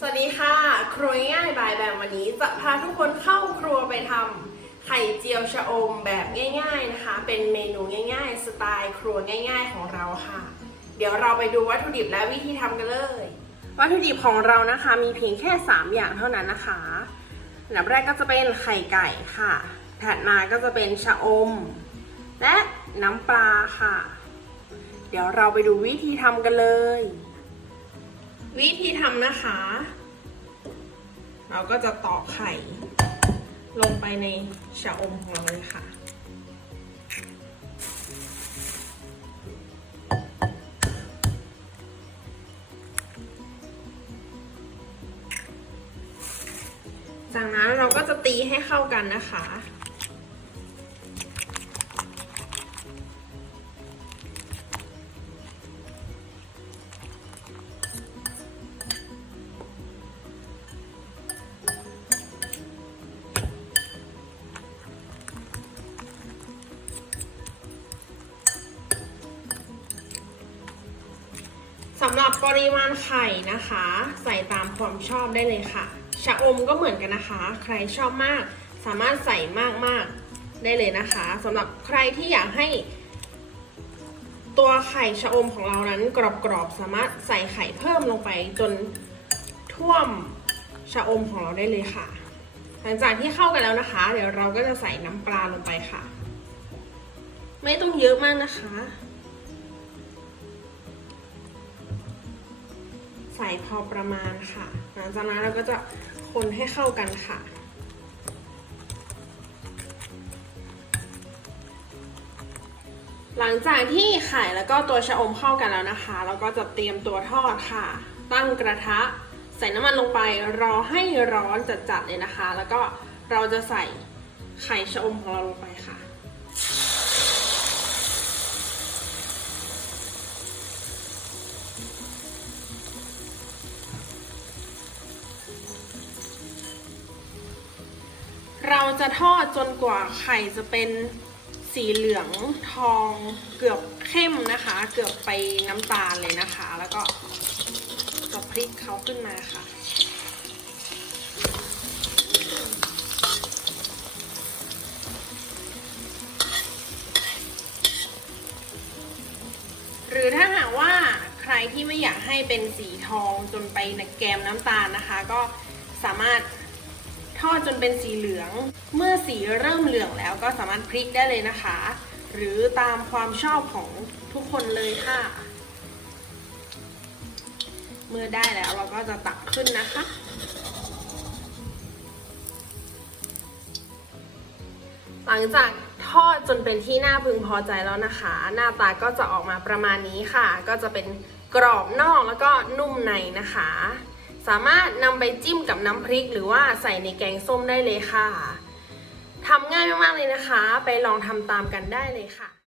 สวัสดีค่ะ ครัวง่ายบายแบบวันนี้จะพาทุกคนเข้าครัวไปทำไข่เจียวชะอมแบบง่าย ๆนะคะ เป็นเมนูง่าย ๆ สไตล์ครัวง่าย ๆ ของเราค่ะ เดี๋ยวเราไปดูวัตถุดิบและวิธีทำกันเลย วัตถุดิบของเรานะคะมีเพียงแค่ 3 อย่างเท่านั้นนะคะอันดับแรกก็จะเป็นไข่ไก่ค่ะ ถัดมาก็จะเป็นชะอม และน้ำปลาค่ะ เดี๋ยวเราไปดูวิธีทำกันเลย วิธีทำนะคะ เราก็จะตอกไข่ ลงไปในชะอมของเราเลยค่ะ จากนั้นเราก็จะตีให้เข้ากันนะคะ สำหรับปริมาณไข่นะคะ ใส่ตามความชอบได้เลยค่ะ ชะอมก็เหมือนกันนะคะ ใครชอบมาก สามารถใส่มากๆได้เลยนะคะสำหรับใครที่อยากให้ ตัวไข่ชะอมของเรานั้นกรอบๆ สามารถใส่ไข่เพิ่มลงไปจนท่วมชะอมของเราได้เลยค่ะ หลังจากที่เข้ากันแล้วนะคะ เดี๋ยวเราก็จะใส่น้ำปลาลงไปค่ะ ไม่ต้องเยอะมากนะคะ ใส่พอประมาณค่ะ หลังจากนั้นเราก็จะคนให้เข้ากันค่ะหลังจากที่ไข่แล้วก็ตัวชะอมเข้ากันแล้วนะคะเราก็จะเตรียมตัวทอดค่ะ ตั้งกระทะ ใส่น้ำมันลงไปรอให้ร้อนจัดๆเลยนะคะ แล้วก็เราจะใส่ไข่ชะอมของเราลงไปค่ะ จะทอดจนกว่าไข่จะเป็นสีเหลืองทองเกือบเข้มนะคะ เกือบไปน้ำตาลเลยนะคะ แล้วก็จะพลิกเขาขึ้นมาค่ะหรือถ้าหากว่าใครที่ไม่อยากให้เป็นสีทองจนไปแกมน้ำตาลนะคะ ก็สามารถ ทอดจนเป็นสีเหลือง เมื่อสีเริ่มเหลืองแล้วก็สามารถพลิกได้เลยนะคะ หรือตามความชอบของทุกคนเลยค่ะ เมื่อได้แล้วเราก็จะตักขึ้นนะคะ หลังจากทอดจนเป็นที่น่าพึงพอใจแล้วนะคะ หน้าตาก็จะออกมาประมาณนี้ค่ะ ก็จะเป็นกรอบนอกแล้วก็นุ่มในนะคะ สามารถนำไปจิ้มกับน้ำพริก หรือว่าใส่ในแกงส้มได้เลยค่ะทำง่ายมากๆเลยนะคะ ไปลองทำตามกันได้เลยค่ะ